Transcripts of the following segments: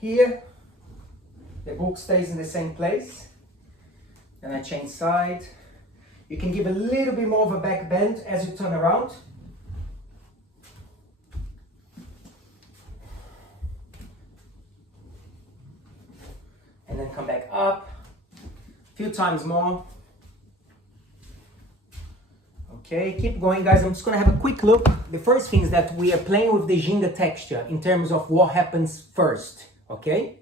here, the book stays in the same place. Then I change side. You can give a little bit more of a back bend as you turn around. And then come back up. A few times more. Okay, keep going, guys. I'm just gonna have a quick look. The first thing is that we are playing with the ginga texture in terms of what happens first, okay?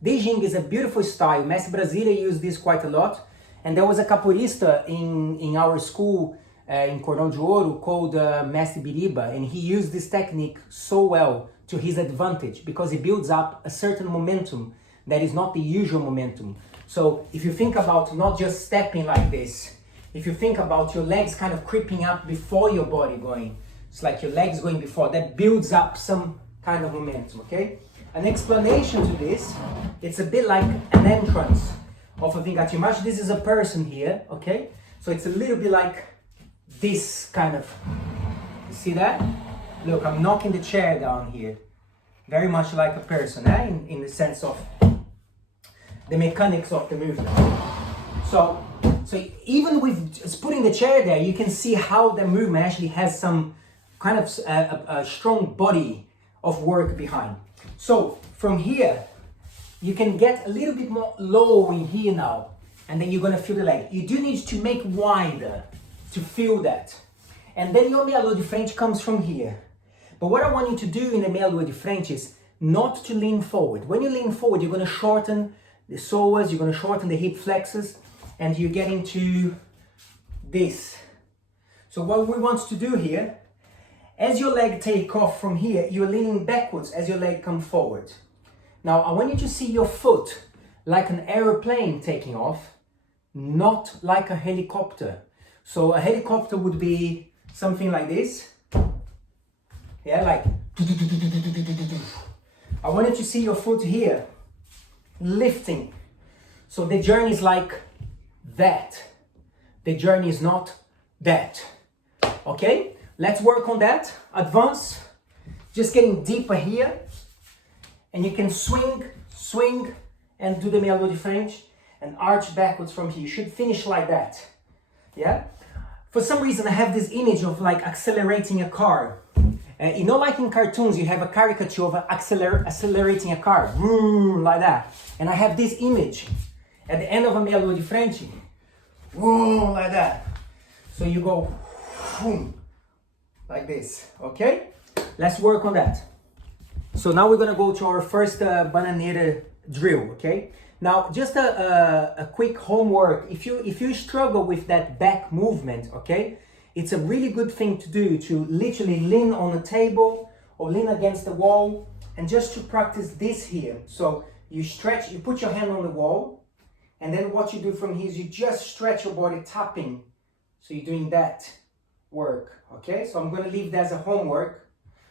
The ginga is a beautiful style. Mestre Brasília used this quite a lot. And there was a capoeirista in our school in Cordão de Ouro called Mestre Biriba, and he used this technique so well to his advantage because it builds up a certain momentum that is not the usual momentum. So if you think about not just stepping like this, if you think about your legs kind of creeping up before your body going, it's like your legs going before, that builds up some kind of momentum, okay? An explanation to this, it's a bit like an entrance of a vingate. Imagine this is a person here, okay? So it's a little bit like this kind of, you see that? Look, I'm knocking the chair down here. Very much like a person, in the sense of the mechanics of the movement. So even with just putting the chair there, you can see how the movement actually has some kind of a strong body of work behind. So from here, you can get a little bit more low in here now, and then you're gonna feel the leg. You do need to make wider to feel that. And then your meia lua de frente comes from here. But what I want you to do in the meia lua de frente is not to lean forward. When you lean forward, you're gonna shorten the psoas, you're gonna shorten the hip flexors, and you're getting to this. So what we want to do here, as your leg take off from here, you're leaning backwards as your leg comes forward. Now, I want you to see your foot like an aeroplane taking off, not like a helicopter. So a helicopter would be something like this. Yeah, like. I want you to see your foot here, lifting. So the journey is like that. The journey is not that. Okay, let's work on that. Advance, just getting deeper here. And you can swing, and do the meia lua de frente, and arch backwards from here. You should finish like that, yeah? For some reason, I have this image of like accelerating a car. You know, like in cartoons, you have a caricature of accelerating a car, like that. And I have this image at the end of a meia lua de frente, like that. So you go, like this, okay? Let's work on that. So now we're gonna go to our first bananeira drill, okay? Now, just a quick homework. If you struggle with that back movement, okay, it's a really good thing to do to literally lean on a table or lean against the wall and just to practice this here. So you stretch, you put your hand on the wall, and then what you do from here is you just stretch your body tapping. So you're doing that work, okay? So I'm gonna leave that as a homework.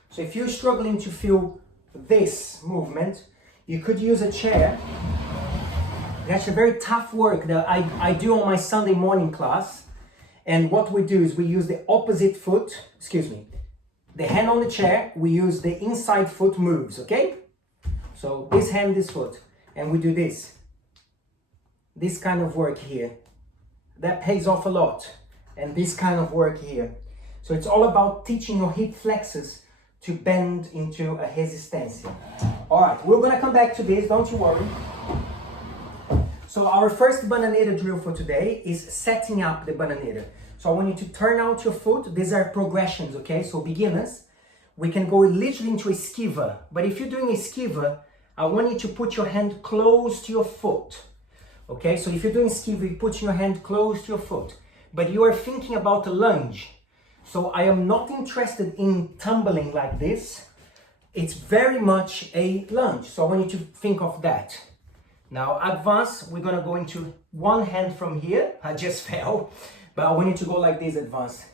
So if you're struggling to feel this movement, you could use a chair. That's a very tough work that I do on my Sunday morning class. And what we do is we use the opposite foot, the hand on the chair, we use the inside foot moves, okay? So this hand, this foot, and we do this. This kind of work here. That pays off a lot. And this kind of work here. So it's all about teaching your hip flexors to bend into a resistência. All right, we're gonna come back to this, don't you worry. So our first bananeira drill for today is setting up the bananeira. So I want you to turn out your foot. These are progressions, okay? So beginners, we can go literally into a esquiva. But if you're doing esquiva, I want you to put your hand close to your foot. Okay, so if you're doing esquiva, you put your hand close to your foot. But you are thinking about a lunge. So I am not interested in tumbling like this. It's very much a lunge. So I want you to think of that. Now advance, we're gonna go into one hand from here. I just fell, but I want you to go like this, advance.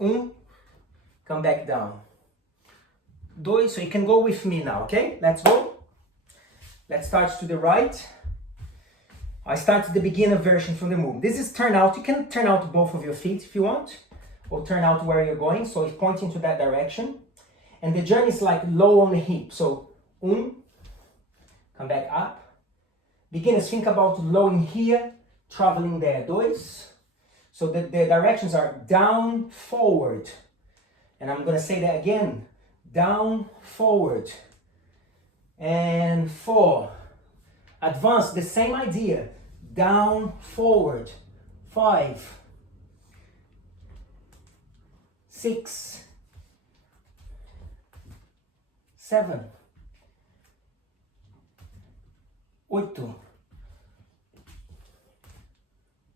Come back down. Dois, so you can go with me now, okay? Let's go. Let's start to the right. I start the beginner version from the move. This is turn out. You can turn out both of your feet if you want, or turn out where you're going. So it's pointing to that direction. And the journey is like low on the hip. So, come back up. Beginners, think about lowering here, traveling there, 2. So the directions are down, forward. And I'm gonna say that again, down, forward. And 4. Advance, the same idea, down, forward. 5, 6, 7, 8,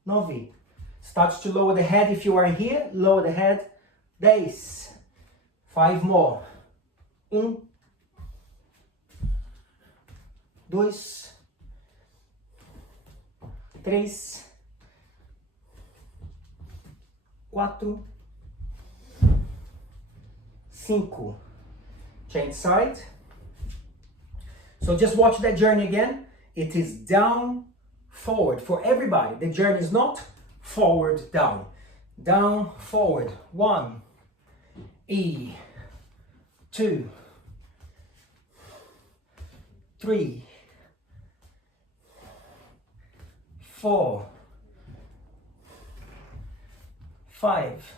9. Start to lower the head if you are here. Lower the head. 10. 5 more. 1, 2, 3, 4, 5. Change side. So just watch that journey again. It is down, forward for everybody. The journey is not forward, down. Down, forward. 1, E, 2, 3, 4, 5,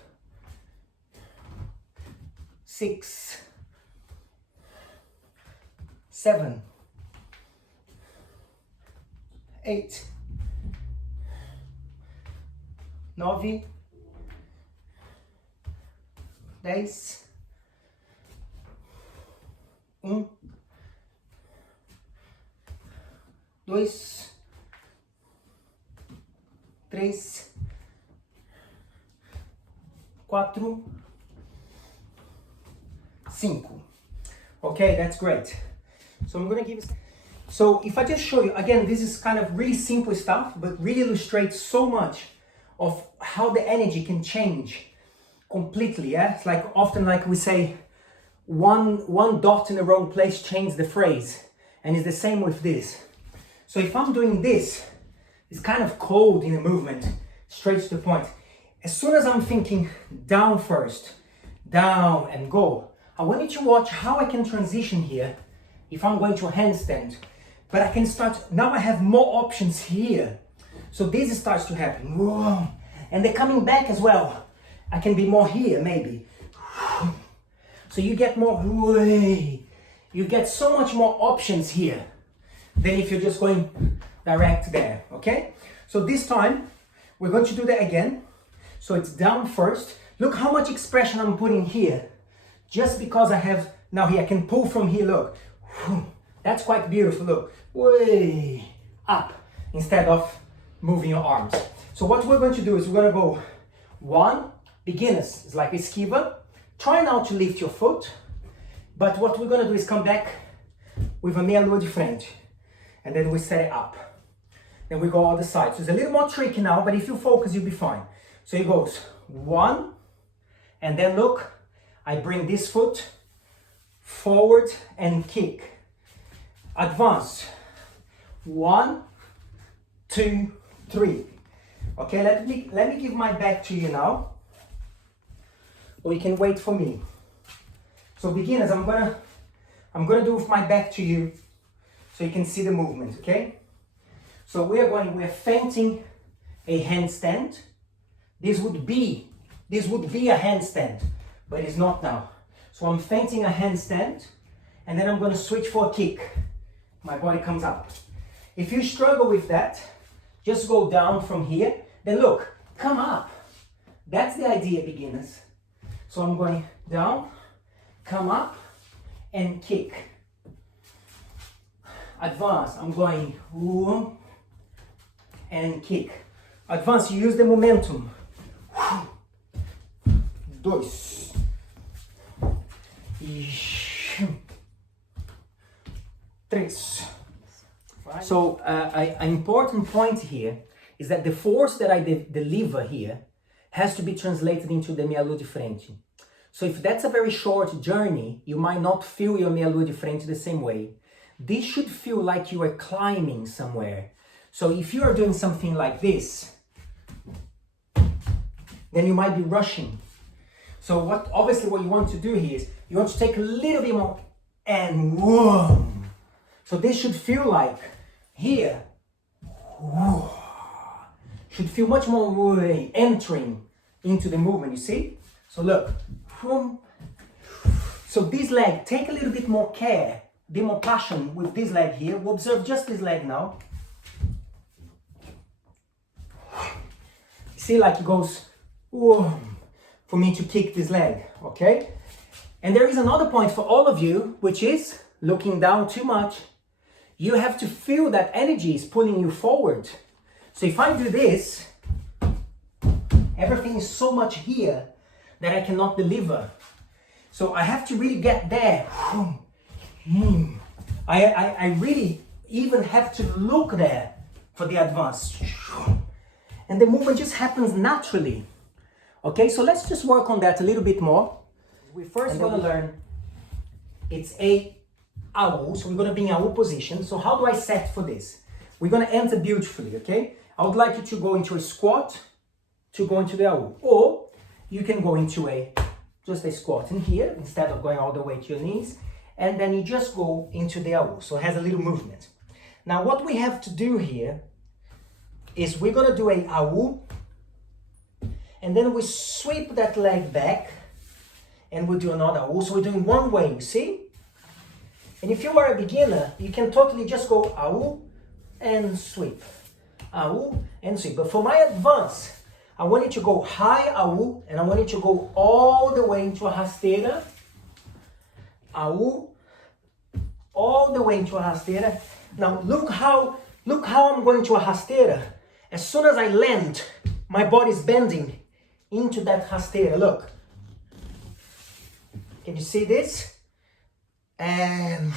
6, 7, 8, 9, 10, 1, 2, 3, 4, 5. Okay, that's great. So I'm gonna give you. So if I just show you, again, this is kind of really simple stuff, but really illustrates so much of how the energy can change completely, yeah? It's like often like we say, one dot in the wrong place changes the phrase. And it's the same with this. So if I'm doing this, it's kind of cold in the movement, straight to the point. As soon as I'm thinking down first, down and go, I want you to watch how I can transition here if I'm going to a handstand. But I can start, now I have more options here. So this starts to happen. Whoa. And they're coming back as well. I can be more here, maybe. So you get more, you get so much more options here than if you're just going direct there, okay? So this time, we're going to do that again. So it's down first. Look how much expression I'm putting here. Just because I have, now here, I can pull from here, look. That's quite beautiful, look. Way up, instead of moving your arms. So what we're going to do is we're going to go 1, beginners, it's like esquiva. Try now to lift your foot, but what we're going to do is come back with a meia lua de frente. And then we set it up. Then we go other side. So it's a little more tricky now, but if you focus, you'll be fine. So it goes 1, and then look, I bring this foot forward and kick. Advance. 1, 2, 3. Okay, let me give my back to you now. Or you can wait for me. So beginners, I'm gonna do with my back to you so you can see the movement, okay? So we're feinting a handstand. This would be a handstand, but it's not now. So I'm feinting a handstand, and then I'm gonna switch for a kick. My body comes up. If you struggle with that, just go down from here. Then look, come up. That's the idea, beginners. So I'm going down, come up, and kick. Advance, I'm going and kick. Advance, you use the momentum. 2, 3. So an important point here is that the force that I deliver here has to be translated into the meia lua de frente. So if that's a very short journey, you might not feel your meia lua de frente the same way. This should feel like you are climbing somewhere. So if you are doing something like this, then you might be rushing. So what you want to do here is, you want to take a little bit more and whoa. So this should feel like here, should feel much more entering into the movement, you see? So look, so this leg, take a little bit more care, a bit more passion with this leg here. We'll observe just this leg now. See, like it goes, for me to kick this leg, okay? And there is another point for all of you, which is looking down too much. You have to feel that energy is pulling you forward. So if I do this, everything is so much here that I cannot deliver. So I have to really get there. I really even have to look there for the advance. And the movement just happens naturally. Okay, so let's just work on that a little bit more. We first want to learn, it's a AU, so we're going to be in AU position. So how do I set for this? We're going to enter beautifully, okay? I would like you to go into a squat, to go into the AU. Or you can go into just a squat in here, instead of going all the way to your knees. And then you just go into the AU, so it has a little movement. Now what we have to do here is we're going to do a AU, and then we sweep that leg back, and we'll do another AU. So we're doing one way, you see? And if you are a beginner, you can totally just go AU and sweep. AU and sweep. But for my advance, I want you to go high AU, and I want you to go all the way into a rasteira. AU, all the way into a rasteira. Now look how I'm going to a rasteira. As soon as I land, my body is bending into that rasteira. Look. Can you see this? And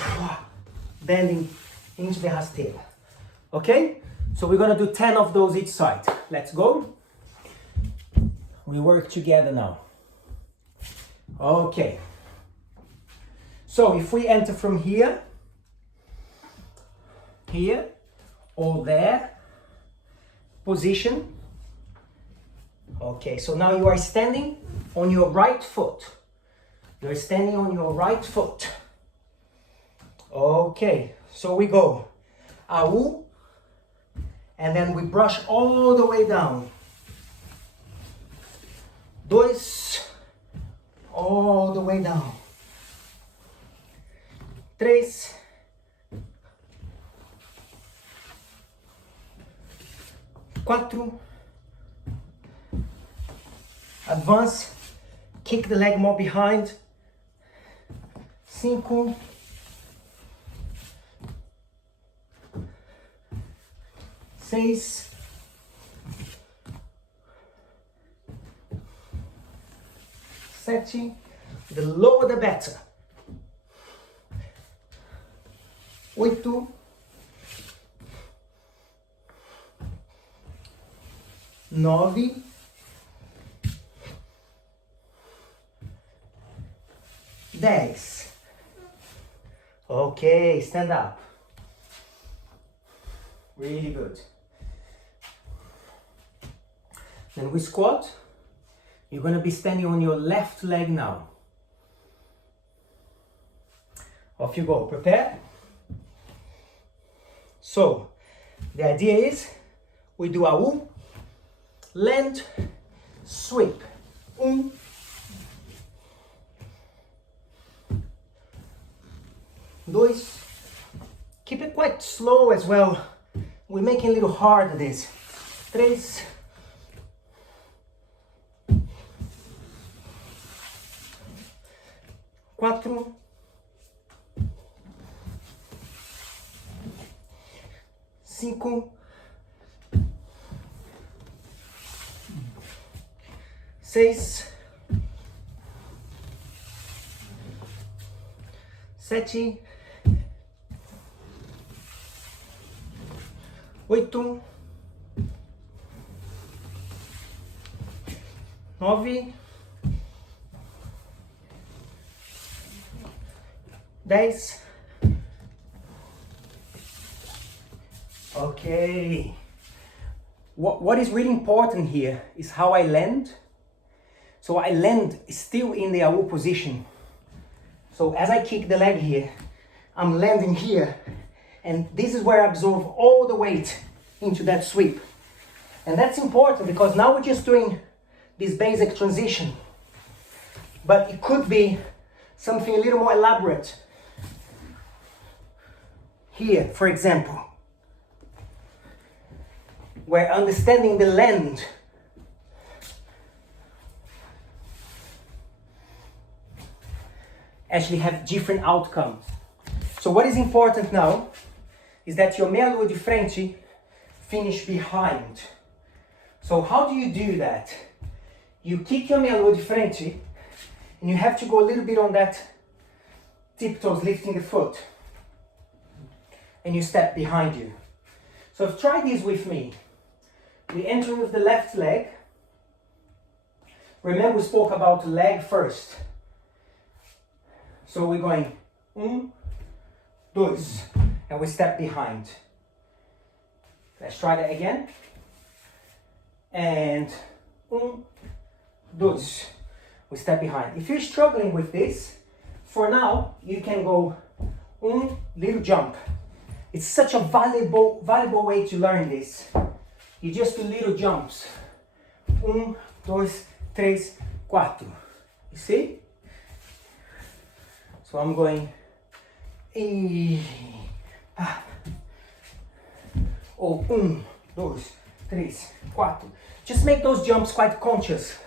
bending into the rasteira. Okay? So we're going to do 10 of those each side. Let's go. We work together now. Okay. So if we enter from here, or there, position. Okay, so now you are standing on your right foot. You're standing on your right foot. Okay, so we go AU, and then we brush all the way down. Dois, all the way down. Três, quatro, advance, kick the leg more behind. Cinco, seis, sete, the lower the better. 8, 9, 10. Okay, stand up. Really good. Then we squat. You're going to be standing on your left leg now. Off you go. Prepare. So, the idea is we do AU, land, sweep. 1, 2, keep it quite slow as well. We're making a little hard this. 3, 4, 5, 6, 7, 8, 9, 10. Okay. What is really important here is how I land. So I land still in the AU position. So as I kick the leg here, I'm landing here, And this is where I absorb all the weight into that sweep. And that's important because now we're just doing this basic transition. But it could be something a little more elaborate. Here, for example, where understanding the land actually have different outcomes. So what is important now is that your meia lua de frente finish behind. So how do you do that? You kick your meia lua de frente and you have to go a little bit on that tiptoes, lifting the foot. And you step behind you. So try this with me. We enter with the left leg. Remember we spoke about the leg first. So we're going dois, and we step behind. Let's try that again. And dois, we step behind. If you're struggling with this, for now, you can go little jump. It's such a valuable way to learn this. You just do little jumps. 1, 2, 3, 4. You see? So I'm going or 1, 2, 3, 4. Just make those jumps quite conscious.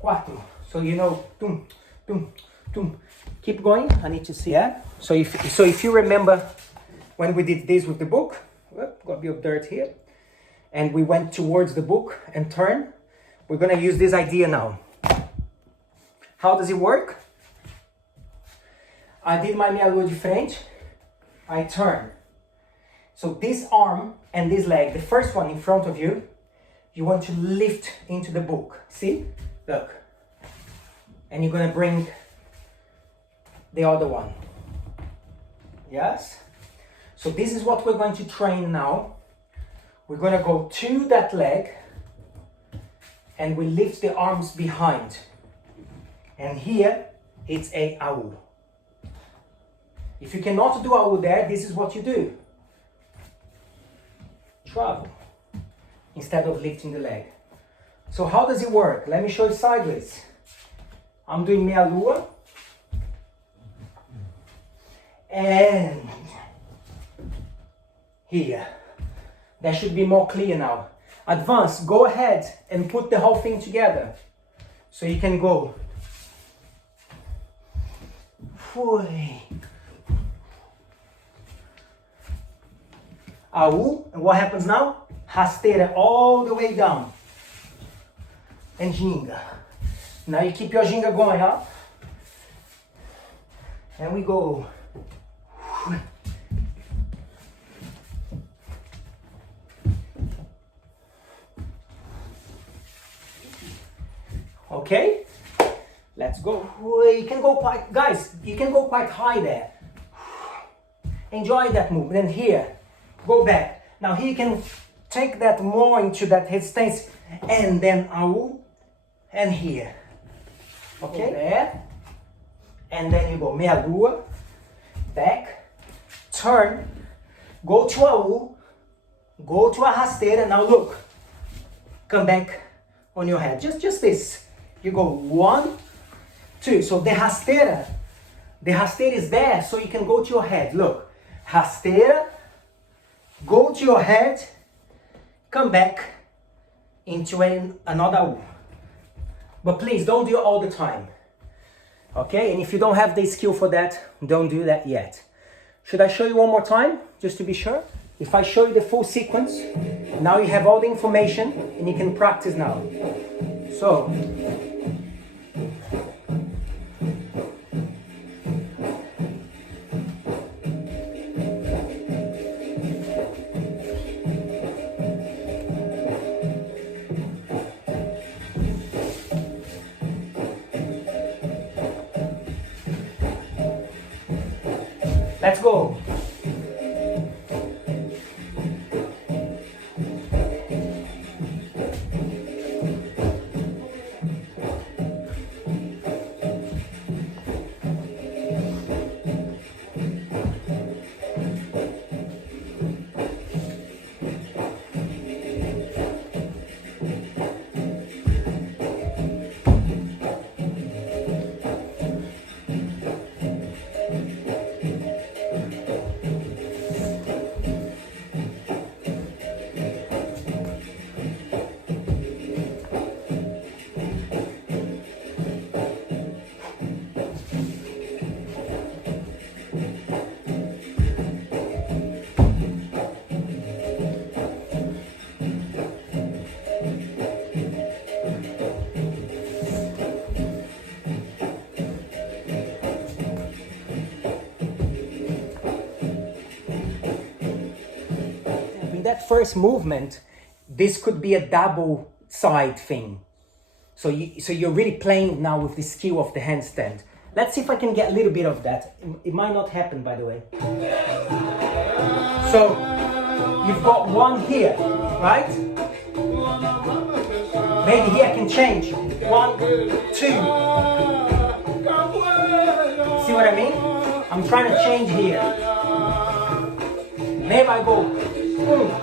4. So you know, tum, tum, tum. Keep going. I need to see. Yeah. So if you remember when we did this with the book, got a bit of dirt here, and we went towards the book and turn. We're gonna use this idea now. How does it work? I did my meia lua de frente, I turn. So this arm and this leg, the first one in front of you, you want to lift into the book. See? Look. And you're gonna bring the other one. Yes? So this is what we're going to train now. We're gonna go to that leg and we lift the arms behind. And here, it's a AU. If you cannot do AU there, this is what you do. Travel, instead of lifting the leg. So how does it work? Let me show you sideways. I'm doing meia lua. And here. That should be more clear now. Advance, go ahead and put the whole thing together. So you can go. AU, and what happens now? Rasteira all the way down. And ginga. Now you keep your ginga going up. And we go. Okay, let's go. You can go quite, guys, you can go quite high there. Enjoy that move. Then here, go back. Now here you can take that more into that headstance and then AU and here. Okay, there. And then you go meia lua, back, turn, go to AU, go to a rasteira. Now look, come back on your head. Just this. You go 1, 2. So the rasteira is there so you can go to your head. Look, rasteira, go to your head, come back into another AU. But please don't do it all the time. Okay, and if you don't have the skill for that, don't do that yet. Should I show you one more time, just to be sure? If I show you the full sequence, now you have all the information and you can practice now. So, let's go. That first movement, this could be a double side thing. So you're really playing now with the skill of the handstand. Let's see if I can get a little bit of that. It might not happen, by the way. So you've got one here, right? Maybe here I can change. 1, 2. See what I mean? I'm trying to change here. Maybe I go 1, 2.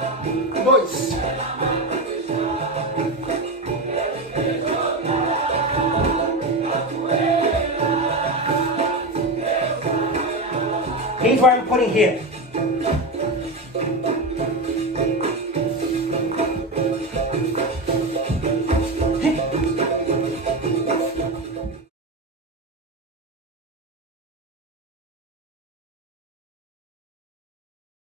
Here's what I'm putting here.